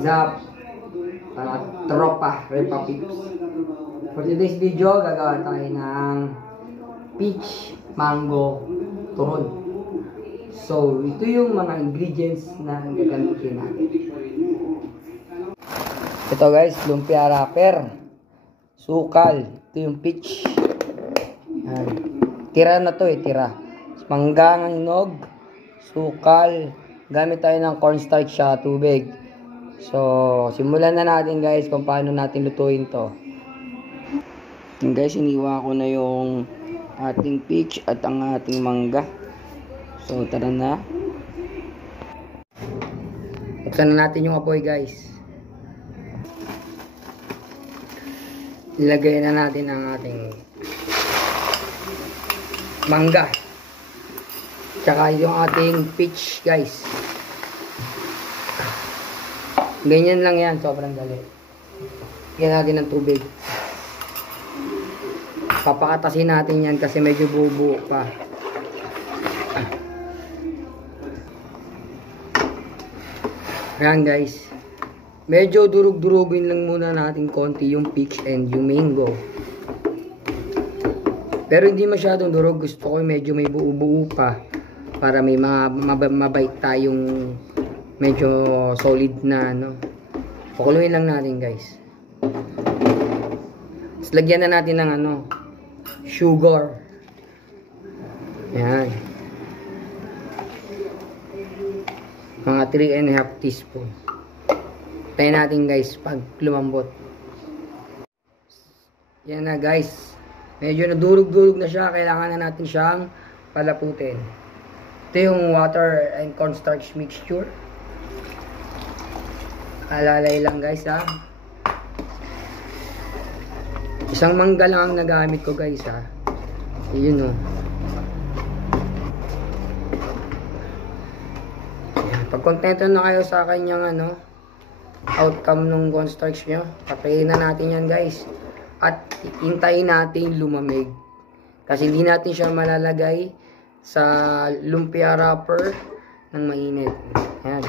What's up? Tropa Repa Pips. For today's video, gagawa tayo ng peach mango turon. So, ito yung mga ingredients na gagamitin natin. Ito guys, lumpia wrapper, sukal, ito yung peach. Yan. Tira na to tira. Mangga ng nog, sukal, gamit tayo ng cornstarch sa tubig. So, simulan na natin guys kung paano natin lutuin to. Yung guys, iniwa ko na yung ating peach at ang ating mangga. So, tara na. Buksan na natin yung apoy guys. Ilagay na natin ang ating mangga. Tsaka yung ating peach guys. Ganyan lang yan, sobrang dali. Lagyan natin ng tubig. Papakatasin natin yan kasi medyo bubuo pa. Ayan guys. Medyo durug-durugin lang muna natin konti yung peach and yung mango. Pero hindi masyadong durog. Gusto ko medyo may buo-buo pa. Para may mabait tayong medyo solid na ano. Pakuluin lang natin guys. Tapos lagyan na natin ng ano, sugar. Ayan. Mga 3.5 teaspoon. Tayo natin guys pag lumambot. Yan na guys. Medyo nadurog-durog na siya. Kailangan na natin siyang palaputin. Ito yung water and cornstarch mixture. Alalay lang guys ha. Isang mangga lang ang nagamit ko guys ha. Yun o. Pag kontento na kayo sa kanyang ano, outcome ng cornstarch nyo, patayin na natin yan guys. At hintayin natin lumamig. Kasi hindi natin siya malalagay sa lumpia wrapper ng mainit. Ayan.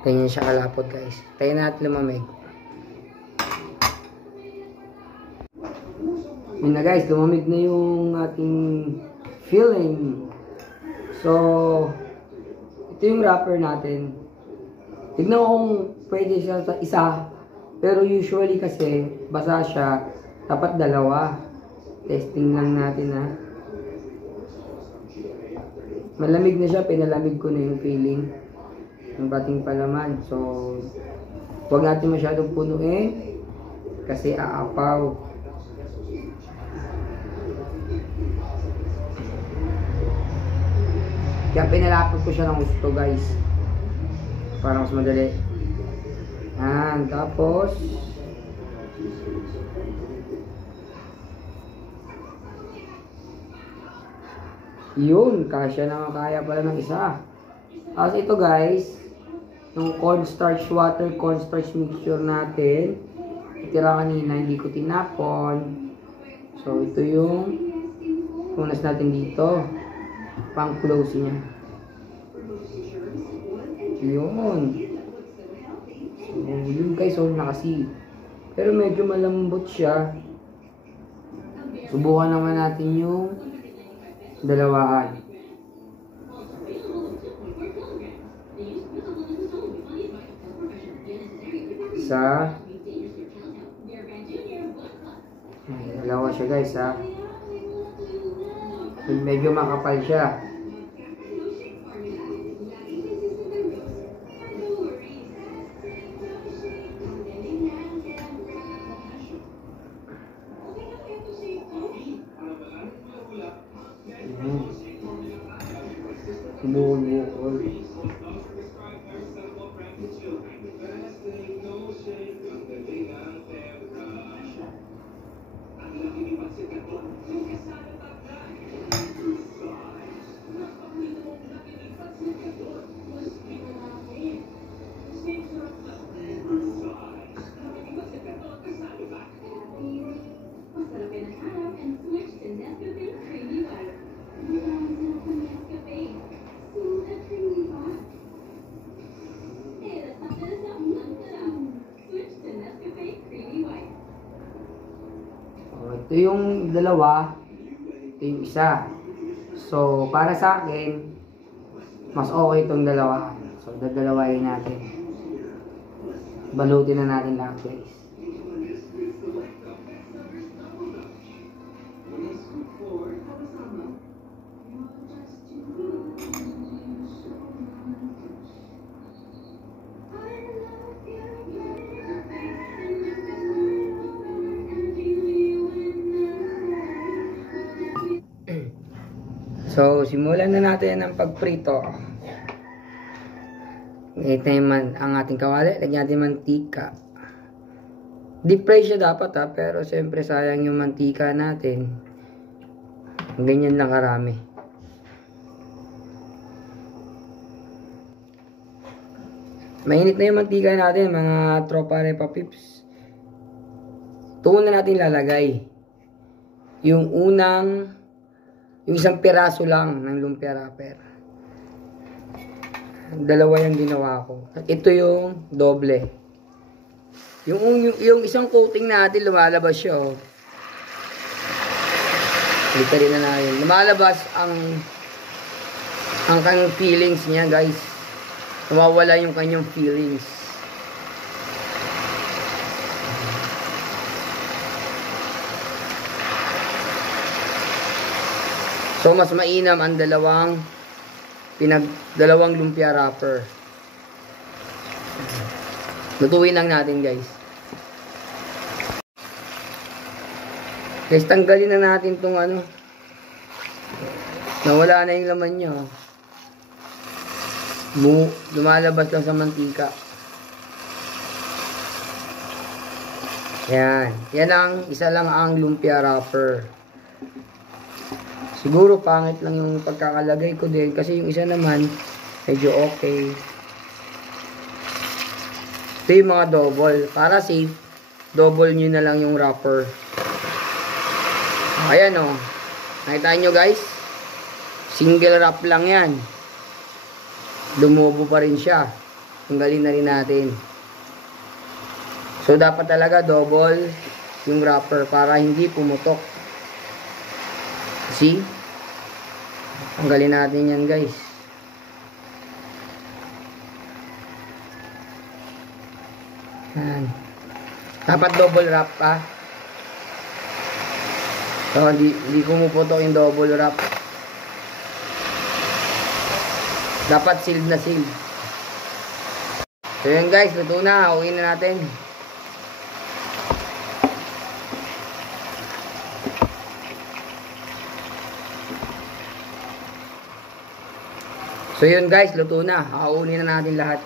Ganyan siya kalapot guys. Tayo natin lumamig. Yun na guys, lumamig na yung ating filling. So, ito yung wrapper natin. Tignan ko kung pwede siya sa isa. Pero usually kasi, basa siya. Dapat dalawa. Testing lang natin ha. Malamig na siya, pinalamig ko na yung filling ng bating palaman. So, huwag natin masyadong punuin kasi aapaw. Kaya pinalapot ko siya ng gusto guys para mas madali. Yan, tapos yun, kasya na kaya pala ng isa. Tapos ito guys, yung cornstarch water cornstarch mixture natin, itira kanina, hindi ko tinapon. So ito yung punas natin dito, pang close niya. Yun. So yun guys, so nakasi. Pero medyo malambot siya. Subukan naman natin yung dalawaan. Isa. Dalawa siya guys ha. Medyo makapal siya. Bukol. Ito yung dalawa, ito yung isa. So, para sa akin, mas okay itong dalawa. So, dadalawahin natin. Balutin na natin lahat, guys. So, simulan na natin ang pagprito. Ito naman ang ating kawali. Lagyan natin mantika. Deep fry siya dapat pero siyempre sayang yung mantika natin. Ganyan lang karami. Mainit na yung mantika natin, mga tropa repa pips. Ito na natin lalagay. Yung isang piraso lang ng lumpia wrapper. Dalawa yung ginawa ko. At ito yung doble. Yung isang coating natin, lumalabas siya. Oh. Dito rin na natin. Lumalabas ang kanyang feelings niya, guys. Nawawala yung kanyang feelings. So, mas mainam ang dalawang lumpia wrapper. Lutuin lang natin, guys. Guys, tanggalin na natin tong nawala na yung laman niya. Lumalabas lang sa mantika. Yan. Isa lang ang lumpia wrapper. Siguro pangit lang yung pagkakalagay ko din kasi yung isa naman medyo okay. Ito yung mga double. Para safe, double nyo na lang yung wrapper. Ayan o. Nakita nyo guys? Single wrap lang yan. Lumobo pa rin siya. Tanggalin na rin natin. So dapat talaga double yung wrapper para hindi pumutok. See? Tanggalin natin yan guys. Yan. Dapat double wrap pa. So hindi pumuputok yung double wrap. Dapat sealed na sealed. So yan guys, luto na. Uwi na natin. So yun guys, luto na. Auunin na natin lahat.